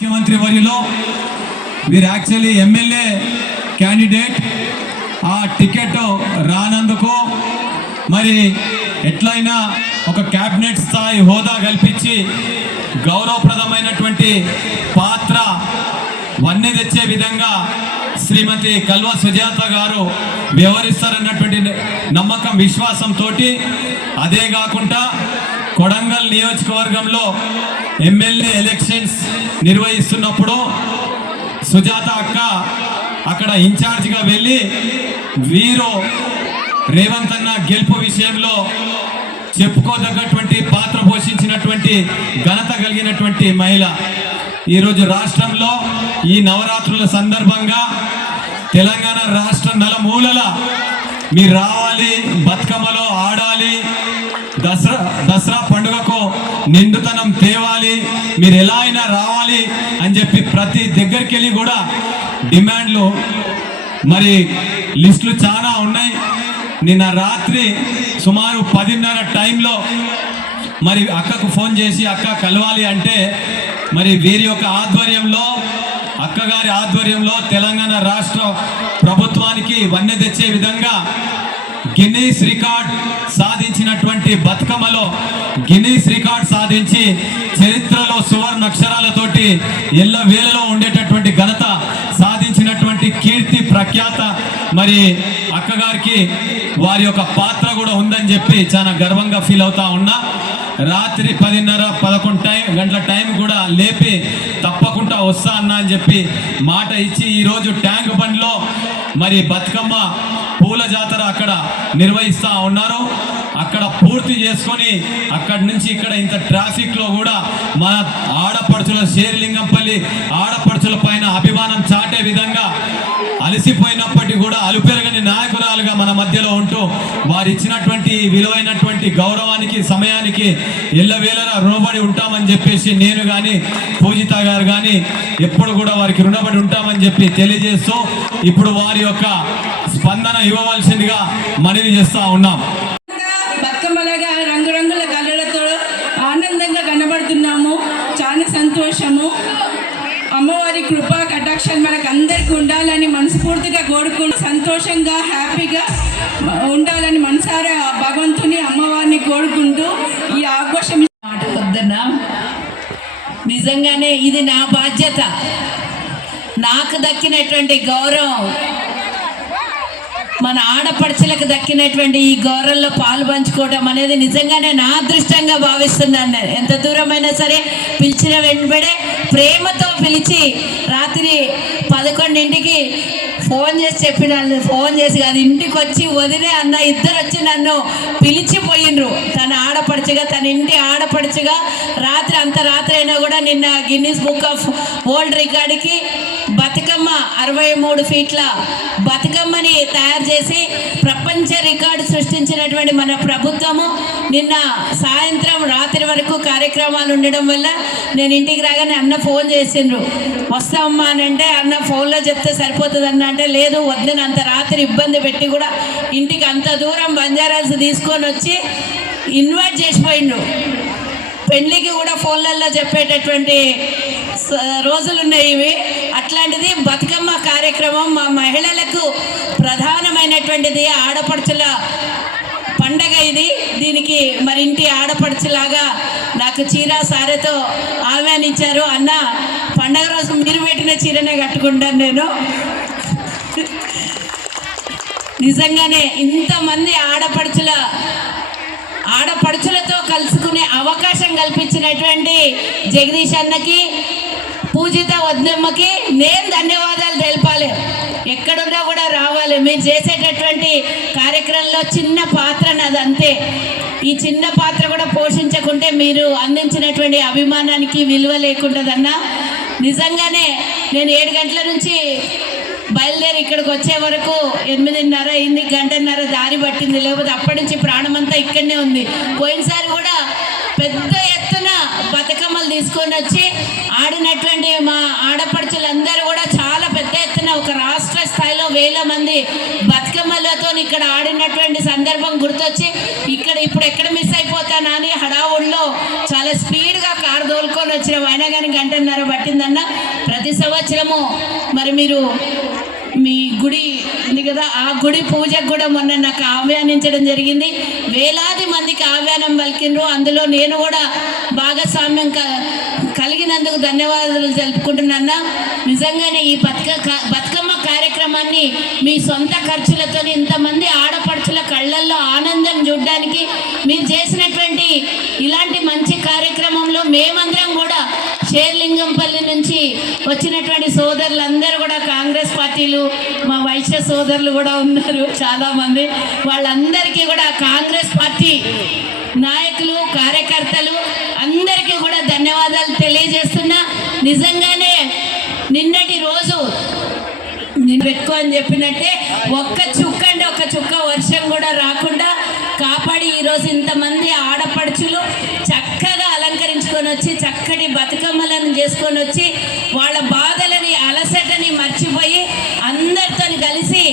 ముఖ్యమంత్రి వర్యులో వీరు actually MLA candidate. ఆ టికెట్ రానందుకు మరి ఎట్లయినా ఒక క్యాబినెట్ స్థాయి హోదా కల్పించి గౌరవప్రదమైనటువంటి పాత్ర వన్నె తెచ్చే విధంగా శ్రీమతి కల్వ సుజాత గారు వ్యవహరిస్తారన్నటువంటి నమ్మకం విశ్వాసంతో, అదే కాకుండా కొడంగల్ నియోజకవర్గంలో ఎమ్మెల్యే ఎలక్షన్స్ నిర్వహిస్తున్నప్పుడు సుజాత అక్క అక్కడ ఇన్ఛార్జిగా వెళ్ళి వీరు రేవంత్ అన్న గెలుపు విషయంలో చెప్పుకోదగ్గటువంటి పాత్ర పోషించినటువంటి ఘనత కలిగినటువంటి మహిళ. ఈరోజు రాష్ట్రంలో ఈ నవరాత్రుల సందర్భంగా తెలంగాణ రాష్ట్ర నలుమూలల మీరు రావాలి, బతుకమ్మలో ఆడాలి, దసరా పండుగకు నిండుతనం తేవాలి, మీరు ఎలా అయినా రావాలి అని చెప్పి ప్రతి దగ్గరికి వెళ్ళి కూడా డిమాండ్లు మరి లిస్టులు చాలా ఉన్నాయి. నిన్న రాత్రి సుమారు 10:30 టైంలో మరి అక్కకు ఫోన్ చేసి అక్క కలవాలి అంటే మరి వీరి యొక్క ఆధ్వర్యంలో, అక్కగారి ఆధ్వర్యంలో తెలంగాణ రాష్ట్ర ప్రభుత్వానికి వన్నె తెచ్చే విధంగా గిన్నీస్ రికార్డ్ సాధించినటువంటి బతుకమ్మలో గిన్నీస్ రికార్డ్ సాధించి చరిత్రలో సువర్ణ అక్షరాలతోటి ఎల్లవేళలో ఉండేటటువంటి ఘనత సాధించినటువంటి కీర్తి ప్రఖ్యాత మరి అక్కగారికి వారి యొక్క పాత్ర కూడా ఉందని చెప్పి చాలా గర్వంగా ఫీల్ అవుతా ఉన్నా. రాత్రి 10:30-11 గంటల టైం కూడా లేపి తప్పకుండా వస్తా అన్నా అని చెప్పి మాట ఇచ్చి ఈరోజు ట్యాంక్ బండ్లో మరి బతుకమ్మ పూల జాతర అక్కడ నిర్వహిస్తూ ఉన్నారు. అక్కడ పూర్తి చేసుకొని అక్కడి నుంచి ఇక్కడ ఇంత ట్రాఫిక్లో కూడా మన ఆడపడుచుల శేరిలింగంపల్లి ఆడపడుచుల పైన అభిమానం చాటే విధంగా అలసిపోయినప్పటికీ కూడా అలుపెరగని నాయకురాలుగా మన మధ్యలో ఉంటూ వారు ఇచ్చినటువంటి విలువైనటువంటి గౌరవానికి సమయానికి ఎల్లవేళలా రుణపడి ఉంటామని చెప్పేసి నేను కానీ పూజిత గారు కానీ ఎప్పుడు కూడా వారికి రుణపడి ఉంటామని చెప్పి తెలియజేస్తూ ఇప్పుడు వారి యొక్క స్పందన ఇవ్వవలసిందిగా మనవి చేస్తూ ఉన్నాం. బతుకమ్మలాగా రంగురంగుల కళ్ళతో ఆనందంగా కనబడుతున్నాము. చాలా సంతోషము. అమ్మవారి కృపా కటాక్షాలు మనకు అందరికీ ఉండాలని మనస్ఫూర్తిగా కోరుకుంటూ సంతోషంగా హ్యాపీగా ఉండాలని మనసారా భగవంతుని అమ్మవారిని కోరుకుంటూ ఈ ఆఘోషం మాట వద్దన్నా. నిజంగానే ఇది నా బాధ్యత. నాకు దక్కినటువంటి గౌరవం, మన ఆడపడుచులకు దక్కినటువంటి ఈ గౌరవంలో పాలు పంచుకోవడం అనేది నిజంగానే నా అదృష్టంగా భావిస్తున్నాను. నేను ఎంత దూరమైనా సరే పిలిచిన వెంబడే ప్రేమతో పిలిచి రాత్రి 11ంటికి ఫోన్ చేసి చెప్పినాను. ఫోన్ చేసి కాదు, ఇంటికి వచ్చి వదిలే అన్న ఇద్దరు వచ్చి నన్ను పిలిచిపోయినరు. తన ఆడపడుచుగా, తన ఇంటి ఆడపడుచుగా రాత్రి అంత రాత్రి అయినా కూడా నిన్న గిన్నీస్ బుక్ ఆఫ్ వరల్డ్ రికార్డుకి బతుకమ్మ 63 ఫీట్ల బతుకమ్మని తయారు చేసి ప్రపంచ రికార్డు సృష్టించినటువంటి మన ప్రభుత్వము నిన్న సాయంత్రం రాత్రి వరకు కార్యక్రమాలు ఉండడం వల్ల నేను ఇంటికి రాగానే అన్న ఫోన్ చేసిండ్రు, వస్తామమ్మా అని అంటే అన్న ఫోన్లో చెప్తే సరిపోతుంది అన్న అంటే లేదు వద్దని అంత రాత్రి ఇబ్బంది పెట్టి కూడా ఇంటికి అంత దూరం బంజారాల్స్ తీసుకొని వచ్చి ఇన్వైట్ చేసిపోయిండు. పెళ్ళికి కూడా ఫోన్లలో చెప్పేటటువంటి రోజులు ఉన్నాయి ఇవి. అట్లాంటిది బతుకమ్మ కార్యక్రమం మా మహిళలకు ప్రధానమైనటువంటిది, ఆడపడుచుల పండగ ఇది. దీనికి మరి ఇంటి ఆడపడుచులాగా నాకు చీర సారెతో ఆహ్వానించారు. అన్న పండగ రోజు మీరు పెట్టిన చీరనే కట్టుకుంటాను నేను. నిజంగానే ఇంతమంది ఆడపడుచులతో కలుసుకునే అవకాశం కల్పించినటువంటి జగదీష్ అన్నకి, పూజిత వద్దమ్మకి నేను ధన్యవాదాలు తెలపాలి. ఎక్కడున్నా కూడా రావాలి. మీరు చేసేటటువంటి కార్యక్రమంలో చిన్న పాత్ర నాది అంతే. ఈ చిన్న పాత్ర కూడా పోషించకుంటే మీరు అందించినటువంటి అభిమానానికి విలువ లేకుంటుందన్నా. నిజంగానే నేను 7 గంటల నుంచి బయలుదేరి ఇక్కడికి వచ్చే వరకు 8:30 అయింది, 1:30 దారి పట్టింది. లేకపోతే అప్పటి నుంచి ప్రాణమంతా ఇక్కడనే ఉంది. పోయినసారి కూడా పెద్ద ఎత్తున బతుకమ్మలు తీసుకొని వచ్చి ఆడినటువంటి మా ఆడపడుచులందరూ కూడా చాలా పెద్ద ఎత్తున ఒక రాష్ట్ర స్థాయిలో వేల మంది బతుకమ్మలతో ఇక్కడ ఆడినటువంటి సందర్భం గుర్తొచ్చి ఇప్పుడు ఎక్కడ మిస్ అయిపోతానా అని హడావుల్లో చాలా స్పీడ్గా కారు తోలుకొని వచ్చినాం. అయినా కానీ గంటన్నర పట్టిందన్న. ప్రతి సంవత్సరము మరి మీరు మీ గుడి ఉంది కదా, ఆ గుడి పూజకు కూడా మొన్న నాకు ఆహ్వానించడం జరిగింది. వేలాది మందికి ఆహ్వానం పలికిండ్రు. అందులో నేను కూడా భాగస్వామ్యం కలిగినందుకు ధన్యవాదాలు తెలుపుకుంటున్నా. నిజంగానే ఈ బతుకమ్మ కార్యక్రమాన్ని మీ సొంత ఖర్చులతో ఇంతమంది ఆడపడుచుల కళ్ళల్లో ఆనందం చూడడానికి మీరు చేసినటువంటి ఇలాంటి మంచి కార్యక్రమంలో మేమందరం కూడా షేర్లింగంపల్లి నుంచి వచ్చినటువంటి సోదరులందరూ కూడా కాంగ్రెస్ పార్టీలు, మా వైశ్య సోదరులు కూడా ఉన్నారు చాలామంది. వాళ్ళందరికీ కూడా కాంగ్రెస్ పార్టీ నాయకులు, కార్యకర్తలు అందరికీ కూడా ధన్యవాదాలు తెలియజేస్తున్నా. నిజంగానే నిన్నటి రోజు నేను పెట్టుకో అని చెప్పినట్టే ఒక్క చుక్క వర్షం కూడా రాకుండా కాపాడి ఈరోజు ఇంతమంది ఆడపడుచులు చక్కగా అలంకరించుకొని వచ్చి చక్కటి బతుకమ్మలను చేసుకొని వచ్చి వాళ్ళ బాధలని అలసటని మర్చిపోయి అందరితో కలిసి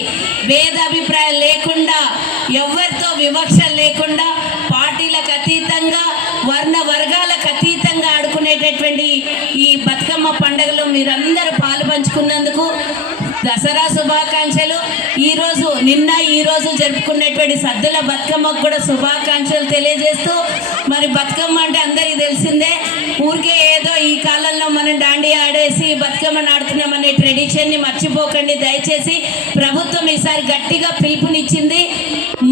భేదాభిప్రాయాలు లేకుండా, ఎవరితో వివక్ష లేకుండా, పార్టీలకు అతీతంగా, వర్గాలకు అతీతంగా ఆడుకునేటటువంటి ఈ బతుకమ్మ పండుగలో మీరందరూ పాలు పంచుకున్నందుకు దసరా శుభాకాంక్షలు. ఈరోజు జరుపుకునేటువంటి సద్దుల బతుకమ్మకు కూడా శుభాకాంక్షలు తెలియజేస్తూ, మరి బతుకమ్మ అంటే అందరికీ తెలిసిందే. ఊరికే ఏదో ఈ కాలంలో మనం దాండియా ఆడేసి బతుకమ్మను ఆడుతున్నామనే ట్రెడిషన్ని మర్చిపోకండి దయచేసి. ప్రభుత్వం ఈసారి గట్టిగా పిలుపునిచ్చింది.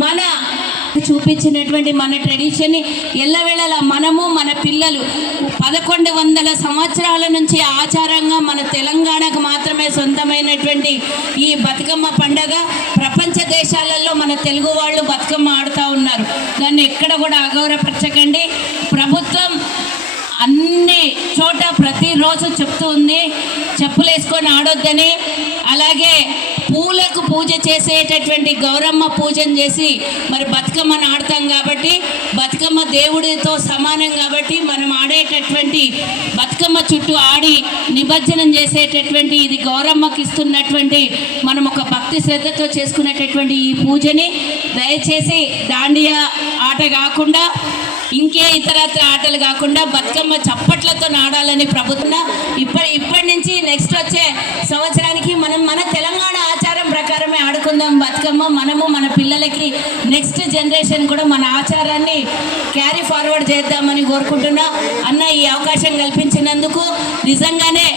మన చూపించినటువంటి మన ట్రెడిషన్ని ఎల్లవేళలా మనము, మన పిల్లలు 1100 సంవత్సరాల నుంచి ఆచారంగా మన తెలంగాణకు మాత్రమే సొంతమైనటువంటి ఈ బతుకమ్మ పండగ ప్రపంచ దేశాలలో మన తెలుగు వాళ్ళు బతుకమ్మ ఆడుతూ ఉన్నారు. దాన్ని ఎక్కడ కూడా అగౌరవపరచకండి. ప్రభుత్వం అన్ని చోట ప్రతిరోజు చెప్తూ ఉంది చెప్పులు వేసుకొని ఆడొద్దని. అలాగే పూలకు పూజ చేసేటటువంటి గౌరమ్మ పూజను చేసి మరి బతుకమ్మను ఆడతాం కాబట్టి, బతుకమ్మ దేవుడితో సమానం కాబట్టి మనం ఆడేటటువంటి బతుకమ్మ చుట్టూ ఆడి నిమజ్జనం చేసేటటువంటి ఇది గౌరమ్మకి ఇస్తున్నటువంటి మనం ఒక భక్తి శ్రద్ధతో చేసుకునేటటువంటి ఈ పూజని దయచేసి దాండియా ఆట కాకుండా ఇంకే ఇతరత్ర ఆటలు కాకుండా బతుకమ్మ చప్పట్లతో ఆడాలని ప్రభుత్వం ఇప్పటి నుంచి నెక్స్ట్ వచ్చే సంవత్సరానికి మనం మన తెలంగాణ ఆచారం ప్రకారమే ఆడుకుందాం బతుకమ్మ. మనము మన పిల్లలకి నెక్స్ట్ జనరేషన్ కూడా మన ఆచారాన్ని క్యారీ ఫార్వర్డ్ చేద్దామని కోరుకుంటున్నా. అన్న ఈ అవకాశం కల్పించినందుకు నిజంగానే